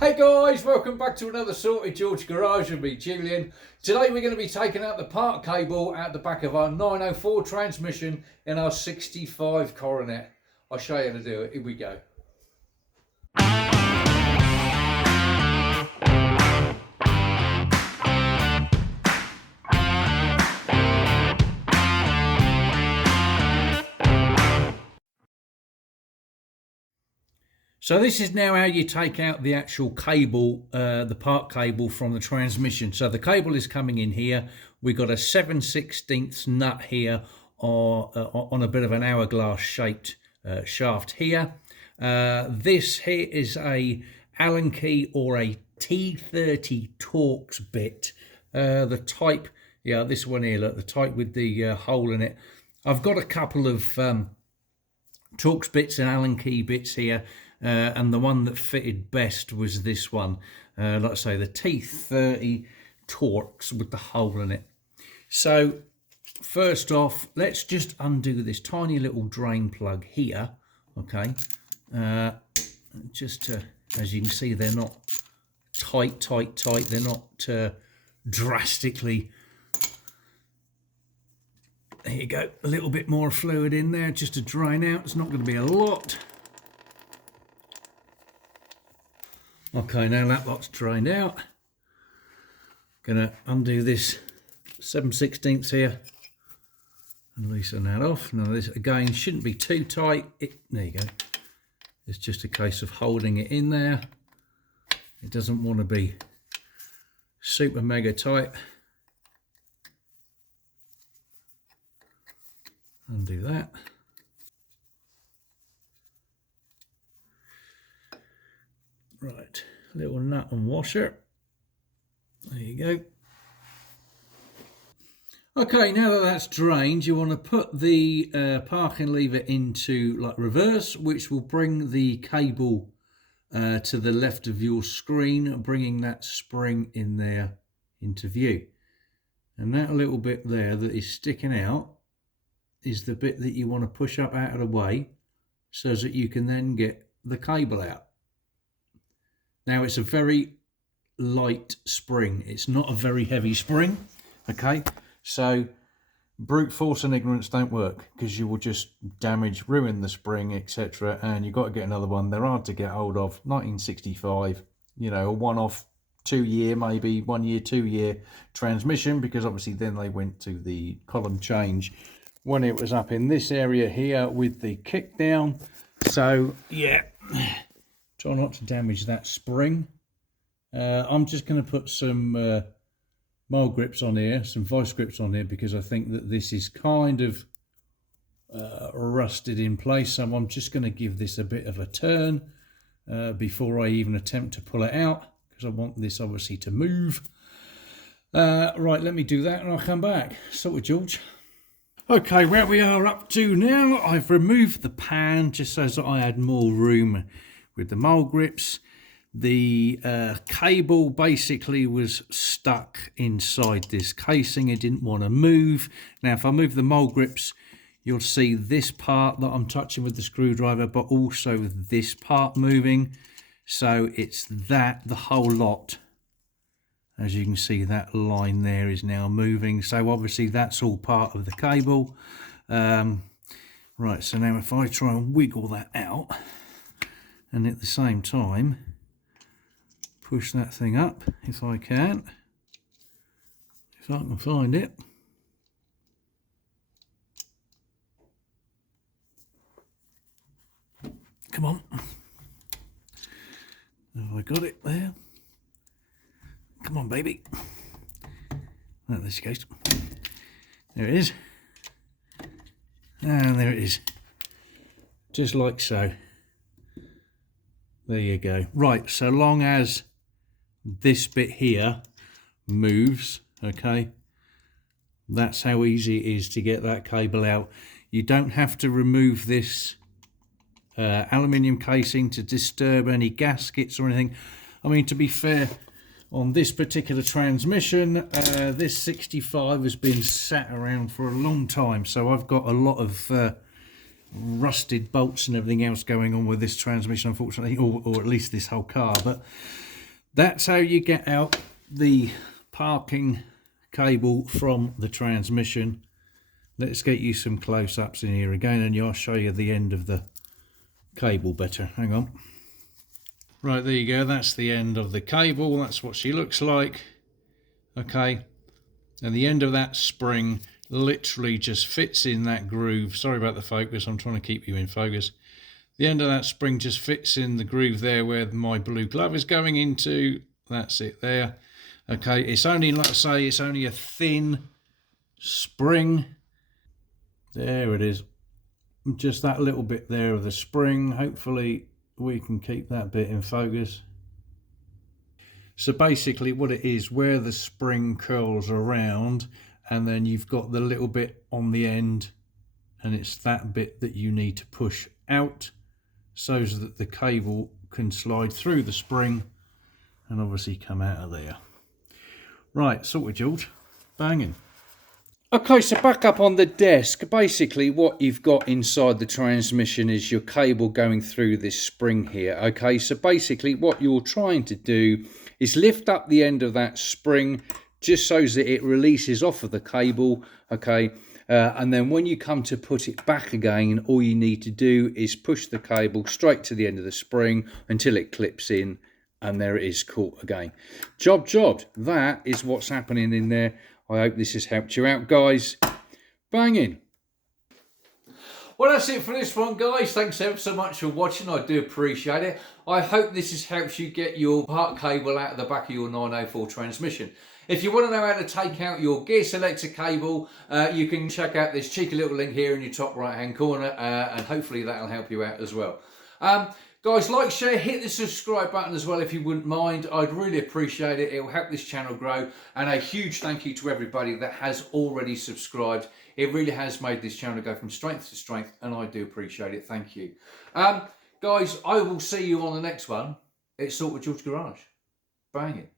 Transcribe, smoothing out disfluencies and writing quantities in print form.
Hey guys, welcome back to another Sorted George Garage with me, Julian. Today we're going to be taking out the part cable out the back of our 904 transmission in our 65 Coronet. I'll show you how to do it. Here we go. So this is now how you take out the actual cable, the part cable from the transmission. So the cable is coming in here. We've got a 7/16 nut here on a bit of an hourglass shaped shaft here. This here is a Allen key or a T30 Torx bit. The type, yeah, this one here, look, the type with the hole in it. I've got a couple of Torx bits and Allen key bits here. And the one that fitted best was this one, like I say, the T30 Torx with the hole in it. So first off, let's just undo this tiny little drain plug here, okay? Just to, as you can see, they're not tight. They're not drastically. There you go, a little bit more fluid in there just to drain out. It's not going to be a lot. Okay, now that lot's drained out. Gonna undo this 7/16 here and loosen that off. Now this again shouldn't be too tight. There you go. It's just a case of holding it in there. It doesn't want to be super mega tight. Undo that. Right, little nut and washer. There you go. Okay, now that that's drained, you want to put the parking lever into like reverse, which will bring the cable to the left of your screen, bringing that spring in there into view. And that little bit there that is sticking out is the bit that you want to push up out of the way so that you can then get the cable out. Now it's a very light spring. It's not a very heavy spring, okay? So brute force and ignorance don't work because you will just damage, ruin the spring, etc. And you've got to get another one. They're hard to get hold of. 1965, you know, a one-off 2 year, maybe 1 year, 2 year transmission, because obviously then they went to the column change when it was up in this area here with the kick down. So yeah. Try not to damage that spring. I'm just going to put some mole grips on here, some vice grips on here, because I think that this is kind of rusted in place. So I'm just going to give this a bit of a turn before I even attempt to pull it out, because I want this obviously to move. Right, let me do that and I'll come back. Sorted, George. Okay, where we are up to now, I've removed the pan just so that I had more room with the mole grips. The cable basically was stuck inside this casing. It didn't want to move. Now if I move the mole grips, you'll see this part that I'm touching with the screwdriver, but also this part moving. So it's that, the whole lot. As you can see, that line there is now moving. So obviously that's all part of the cable. Right, so now if I try and wiggle that out, and at the same time push that thing up if I can find it. Come on. Have I got it there? Come on, baby. Oh, there she goes. There it is. And there it is. Just like so. There you go. Right, so long as this bit here moves, okay, that's how easy it is to get that cable out. You don't have to remove this aluminium casing to disturb any gaskets or anything. I mean, to be fair, on this particular transmission, this 65 has been sat around for a long time, so I've got a lot of rusted bolts and everything else going on with this transmission, unfortunately, or at least this whole car. But That's how you get out the parking cable from the transmission. Let's get you some close-ups in here again, and I'll show you the end of the cable better. Hang on. Right, there you go. That's the end of the cable. That's what she looks like. Okay. And the end of that spring literally just fits in that groove. Sorry about the focus. I'm trying to keep you in focus. The end of that spring just fits in the groove there where my blue glove is going into. That's it there. Okay. It's only, like I say, it's only a thin spring. There it is. Just that little bit there of the spring. Hopefully we can keep that bit in focus. So basically what it is, where the spring curls around, and then you've got the little bit on the end, and it's that bit that you need to push out so that the cable can slide through the spring and obviously come out of there. Right, sorted, George. Banging. Okay, so back up on the desk, basically what you've got inside the transmission is your cable going through this spring here. Okay, so basically what you're trying to do is lift up the end of that spring just so that it releases off of the cable. Okay, and then when you come to put it back again, all you need to do is push the cable straight to the end of the spring until it clips in, and there it is, caught again. Job. That is what's happening in there. I hope this has helped you out, guys. Banging. Well, that's it for this one, guys. Thanks ever so much for watching. I do appreciate it. I hope this has helped you get your part cable out of the back of your 904 transmission. If you want to know how to take out your gear selector cable, you can check out this cheeky little link here in your top right hand corner, and hopefully that'll help you out as well. Guys, like, share, hit the subscribe button as well if you wouldn't mind. I'd really appreciate it. It will help this channel grow. And a huge thank you to everybody that has already subscribed. It really has made this channel go from strength to strength, and I do appreciate it. Thank you. Guys, I will see you on the next one. It's Sort with George Garage. Banging.